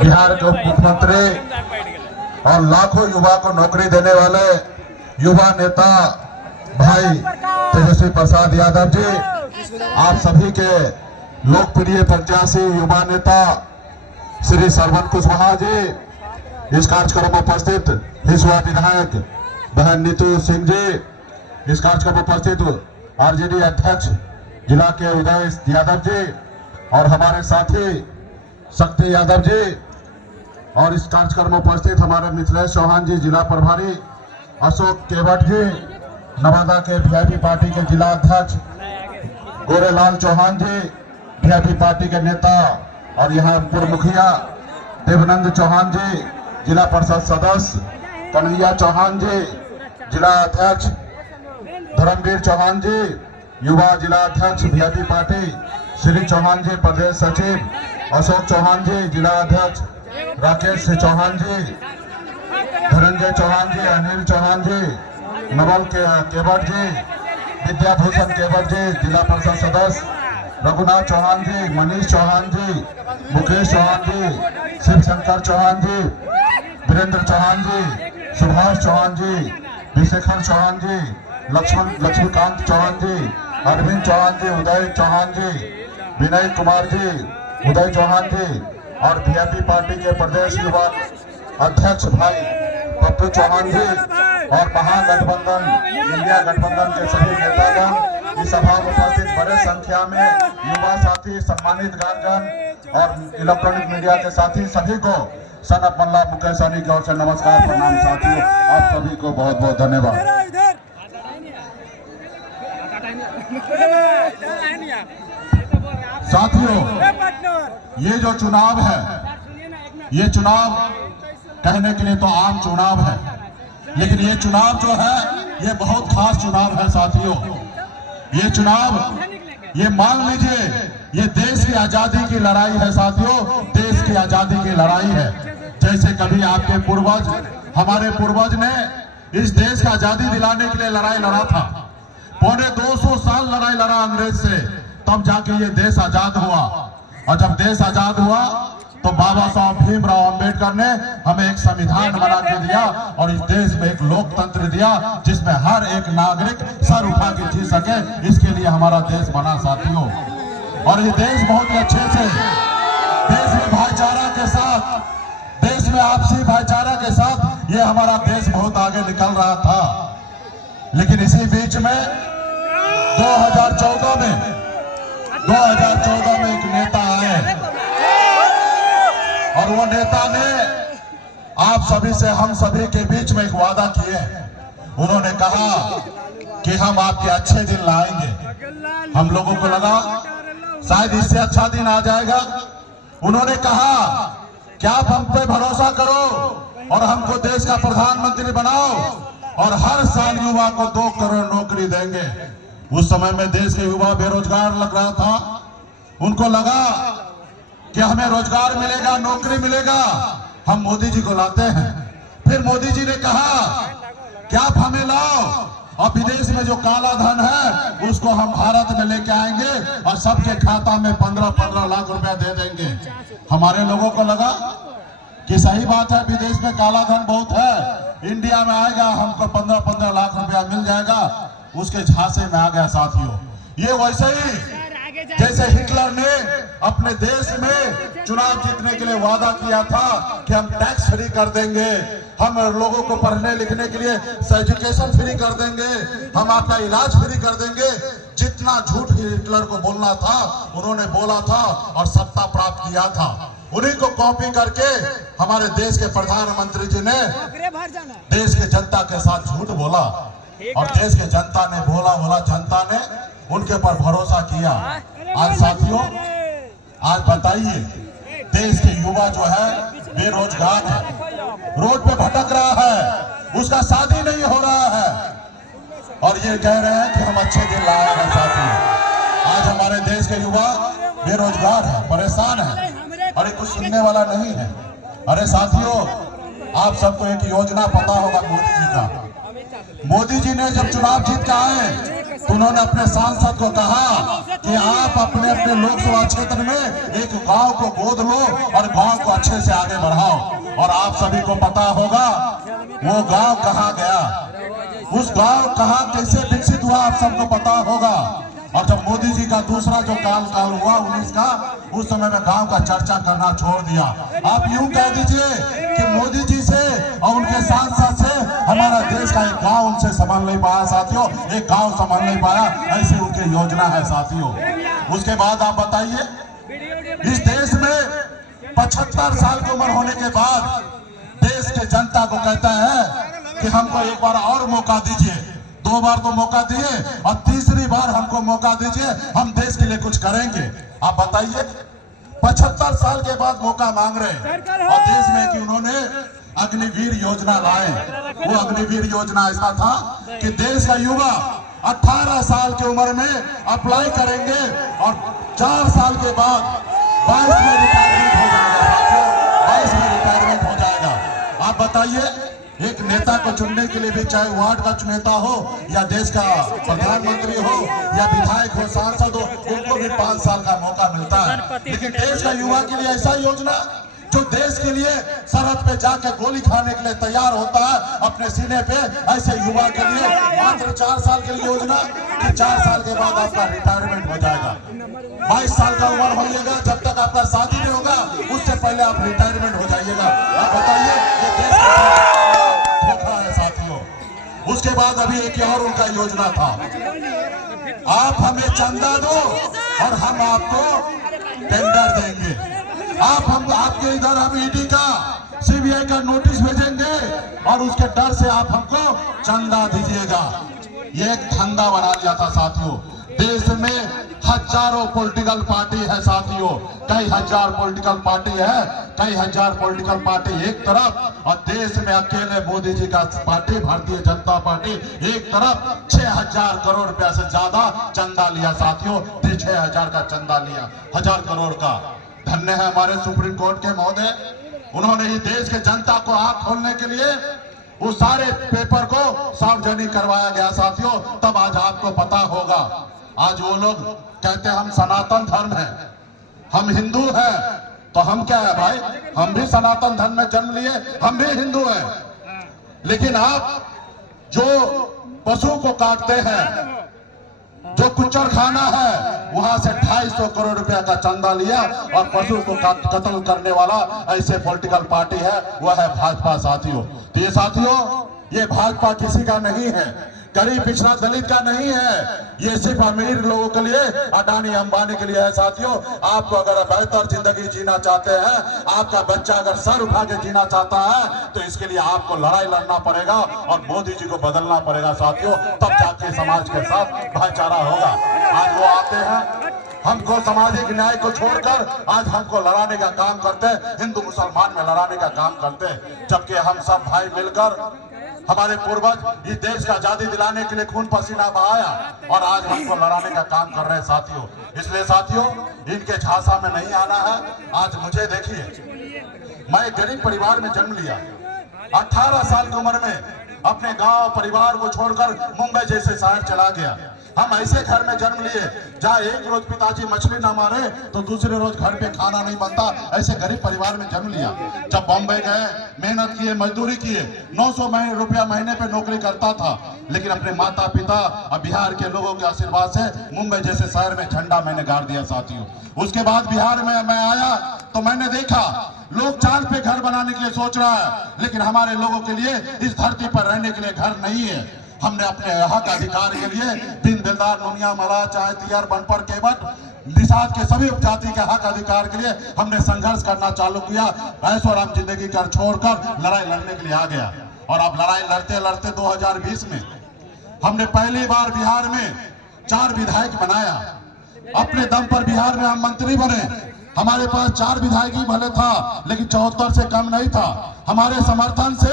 बिहार के उप मुख्यमंत्री और लाखों युवा को नौकरी देने वाले युवा नेता भाई तेजस्वी प्रसाद यादव जी, आप सभी के लोकप्रिय प्रत्याशी युवा नेता श्री श्रवण कुशवाहा जी, इस कार्यक्रम में उपस्थित हिसुआ विधायक बहन नीतू सिंह जी, इस कार्यक्रम में उपस्थित आरजेडी अध्यक्ष जिला के उदय यादव जी और हमारे साथी शक्ति यादव जी, और इस कार्यक्रम में उपस्थित हमारे मिथिलेश चौहान जी जिला प्रभारी, अशोक केवट जी नवादा के वीआईपी पार्टी के जिला अध्यक्ष, गोरेलाल चौहान जी वीआईपी पार्टी के नेता, और यहाँ पूर्व मुखिया देवनंद चौहान जी जिला परिषद सदस्य, कन्हैया चौहान जी जिला अध्यक्ष, धर्मवीर चौहान जी युवा जिला अध्यक्ष वीआईपी पार्टी, श्री चौहान जी प्रदेश सचिव, अशोक चौहान जी जिला अध्यक्ष, राकेश चौहान जी, धनंजय चौहान जी, अनिल चौहान जी, नवल केवट जी, विद्याभूषण केवट जी जिला परिषद सदस्य, रघुनाथ चौहान जी, मनीष चौहान जी, मुकेश चौहान जी, शिव शंकर चौहान जी, वीरेंद्र चौहान जी, सुभाष चौहान जी, विशेखर चौहान जी, लक्ष्मीकांत चौहान जी, अरविंद चौहान जी, उदय चौहान जी, विनय कुमार जी, उदय चौहान जी, और वीआईपी पार्टी के प्रदेश युवा अध्यक्ष भाई पप्पू चौहान जी, और महागठबंधन इंडिया गठबंधन के सभी नेतागण इस सभा में उपस्थित बड़े संख्या में युवा साथी, सम्मानित गार्जियन और इलेक्ट्रॉनिक मीडिया के साथी सभी को सनत मल्ला मुकेश सहनी की ओर से नमस्कार प्रणाम। साथियों, आप सभी को बहुत बहुत धन्यवाद। साथियों, ये जो चुनाव है, ये चुनाव कहने के लिए तो आम चुनाव है, लेकिन ये चुनाव जो है ये बहुत खास चुनाव है। साथियों, ये चुनाव, ये मान लीजिए, ये देश की आजादी की लड़ाई है। साथियों, देश की आजादी की लड़ाई है। जैसे कभी आपके पूर्वज, हमारे पूर्वज ने इस देश की आजादी दिलाने के लिए लड़ाई लड़ा था, पौने 200 साल लड़ाई लड़ा अंग्रेज से, तब जाके ये देश आजाद हुआ। और जब देश आजाद हुआ तो बाबा साहब भीमराव अंबेडकर ने हमें एक संविधान बना के दिया और इस देश में एक लोकतंत्र दिया जिसमें हर एक नागरिक सर उठा के जी सके। इसके लिए हमारा देश बना। साथियों, और ये देश बहुत ही अच्छे से, देश में भाईचारा के साथ, देश में आपसी भाईचारा के साथ ये हमारा देश बहुत आगे निकल रहा था। लेकिन इसी बीच में 2014 में एक नेता आए और वो नेता ने आप सभी से, हम सभी के बीच में एक वादा किए। उन्होंने कहा कि हम आपके अच्छे दिन लाएंगे। हम लोगों को लगा शायद इससे अच्छा दिन आ जाएगा। उन्होंने कहा कि आप हम पे भरोसा करो और हमको देश का प्रधानमंत्री बनाओ और हर साल युवा को 2 करोड़ नौकरी देंगे। उस समय में देश के युवा बेरोजगार लग रहा था। उनको लगा कि हमें रोजगार मिलेगा, नौकरी मिलेगा, हम मोदी जी को लाते हैं। फिर मोदी जी ने कहा कि आप हमें लाओ और विदेश में जो काला धन है उसको हम भारत में लेके आएंगे और सबके खाता में 15-15 लाख रुपया दे देंगे। हमारे लोगों को लगा कि सही बात है, विदेश में काला धन बहुत है, इंडिया में आएगा हमको 15-15 लाख रुपया मिल जाएगा। उसके झांसे में आ गया। साथियों, ये वैसे ही जैसे हिटलर ने अपने देश में चुनाव जीतने के लिए वादा किया था कि हम टैक्स फ्री कर देंगे, हम लोगों को पढ़ने लिखने के लिए एजुकेशन फ्री कर देंगे, हम आपका इलाज फ्री कर देंगे। जितना झूठ हिटलर को बोलना था उन्होंने बोला था और सत्ता प्राप्त किया था। उन्हीं को कॉपी करके हमारे देश के प्रधानमंत्री जी ने देश के जनता के साथ झूठ बोला और देश के जनता ने बोला जनता ने उनके पर भरोसा किया। आज साथियों, आज बताइए, देश के युवा जो है बेरोजगार है, रोड पे भटक रहा है, उसका शादी नहीं हो रहा है और ये कह रहे हैं कि हम अच्छे दिन लाए हैं। साथियों, आज हमारे देश के युवा बेरोजगार है, परेशान है और ये कुछ सुनने वाला नहीं है। अरे साथियों, आप सबको एक योजना पता होगा मोदी जी का। मोदी जी ने जब चुनाव जीत के आए तो उन्होंने अपने सांसद को कहा कि आप अपने अपने लोकसभा क्षेत्र में एक गांव को गोद लो और गांव को अच्छे से आगे बढ़ाओ। और आप सभी को पता होगा वो गांव कहाँ गया, उस गांव कहाँ कैसे विकसित हुआ, आप सबको पता होगा। और जब मोदी जी का दूसरा जो काल हुआ 19 का, उस समय में गांव का चर्चा करना छोड़ दिया। आप यूं कह दीजिए कि मोदी जी से और उनके सांसद से हमारा देश का एक गांव उनसे संभाल नहीं पाया साथियों, एक गांव संभाल नहीं पाया, ऐसी उनकी योजना है साथियों। उसके बाद आप बताइए, इस देश में 75 साल की उम्र होने के बाद देश के जनता को कहता है कि हमको एक बार और मौका दीजिए। 2 बार तो मौका दिए और तीसरी बार हमको मौका दीजिए, हम देश के लिए कुछ करेंगे। आप बताइए, 75 साल के बाद मौका मांग रहे हैं। और देश में कि उन्होंने अग्निवीर योजना लाए। वो अग्निवीर योजना ऐसा था कि देश का युवा 18 साल की उम्र में अप्लाई करेंगे और 4 साल के बाद 22 में रिटायरमेंट हो जाएगा। 22 में रिटायरमेंट हो जाएगा। आप बताइए, एक नेता को चुनने के लिए भी, चाहे वार्ड का नेता हो या देश का प्रधानमंत्री हो या विधायक हो, सांसद हो, उनको भी 5 साल का मौका मिलता है। लेकिन देश का युवा के लिए ऐसा योजना जो देश के लिए सरहद पे जाकर गोली खाने के लिए तैयार होता है अपने सीने पे, ऐसे युवा के लिए मात्र 4 साल के लिए योजना कि 4 साल के बाद आपका रिटायरमेंट हो जाएगा। 22 साल का उम्र होइएगा, जब तक आपका शादी नहीं होगा उससे पहले आप रिटायरमेंट हो जाइएगा। आप बताइए, ये देश का धोखा है साथियों। उसके बाद अभी एक और उनका योजना था, आप हमें चंदा दो और हम आपको टेंडर देंगे। हम आपके इधर हम ईडी का, सीबीआई का नोटिस भेजेंगे और उसके डर से आप हमको चंदा दीजिएगा। ये एक धंधा बना लिया था साथियों। देश में हजारों पॉलिटिकल पार्टी है साथियों, कई हजार पॉलिटिकल पार्टी है, कई हजार पॉलिटिकल पार्टी एक तरफ और देश में अकेले मोदी जी का पार्टी भारतीय जनता पार्टी एक तरफ 6000 करोड़ रुपया से ज्यादा चंदा लिया साथियों। 6000 का चंदा लिया, 1000 करोड़ का। धन्य है हमारे सुप्रीम कोर्ट के महोदय, उन्होंने ही देश के जनता को आंख खोलने के लिए उस सारे पेपर को सार्वजनिक करवाया गया साथियों। तब आज आपको पता होगा, आज वो लोग कहते हैं हम सनातन धर्म है, हम हिंदू हैं, तो हम क्या है भाई, हम भी सनातन धर्म में जन्म लिए, हम भी हिंदू हैं। लेकिन आप जो पशु को काटते हैं, जो कुचर खाना है, वहां से 250 करोड़ रुपया का चंदा लिया और पशु को कत्ल करने वाला ऐसे पॉलिटिकल पार्टी है, वह है भाजपा साथियों। तो ये साथियों, ये भाजपा किसी का नहीं है, गरीब पिछड़ा दलित का नहीं है, ये सिर्फ अमीर लोगों के लिए, अडानी अंबानी के लिए है साथियों। आपको अगर बेहतर जिंदगी जीना चाहते हैं, आपका बच्चा अगर सर उठा के जीना चाहता है, तो इसके लिए आपको लड़ाई लड़ना पड़ेगा और मोदी जी को बदलना पड़ेगा साथियों। तब जाके समाज के साथ भाईचारा होगा। आज वो आते हैं, हमको सामाजिक न्याय को छोड़कर आज हमको लड़ाने का काम करते, हिंदू मुसलमान में लड़ाने का काम करते, जबकि हम सब भाई मिलकर हमारे पूर्वज इस देश का आजादी दिलाने के लिए खून पसीना बहाया और आज हमको लड़ाने का काम कर रहे हैं साथियों। इसलिए साथियों, इनके झांसा में नहीं आना है। आज मुझे देखिए, मैं एक गरीब परिवार में जन्म लिया, 18 साल की उम्र में अपने गांव परिवार को छोड़कर मुंबई जैसे शहर चला गया। हम ऐसे घर में जन्म लिए जहाँ एक रोज पिताजी मछली ना मारे तो दूसरे रोज घर पे खाना नहीं बनता, ऐसे गरीब परिवार में जन्म लिया। जब बॉम्बे गए, मेहनत किए, मजदूरी किए, 900 रुपया महीने पे नौकरी करता था, लेकिन अपने माता पिता और बिहार के लोगों के आशीर्वाद से मुंबई जैसे शहर में झंडा मैंने गाड़ दिया साथियों। उसके बाद बिहार में मैं आया तो मैंने देखा लोग चांद पे घर बनाने के लिए सोच रहा है, लेकिन हमारे लोगों के लिए इस धरती पर रहने के लिए घर नहीं है। हमने अपने हक अधिकार के लिए बिन दिलदार, नुनिया, मरा, चाहे तियर, बनपर, केवट, निषाद के सभी उपजाति के हक अधिकार के लिए हमने संघर्ष करना चालू किया। ऐशो आराम जिंदगी कर छोड़कर लड़ाई लड़ने के लिए आ गया। और अब लड़ाई लड़ते लड़ते 2020 में हमने पहली बार बिहार में 4 विधायक बनाया। अपने दम पर बिहार में हम मंत्री बने। हमारे पास 4 विधायक ही भले था, लेकिन 74 से कम नहीं था। हमारे समर्थन से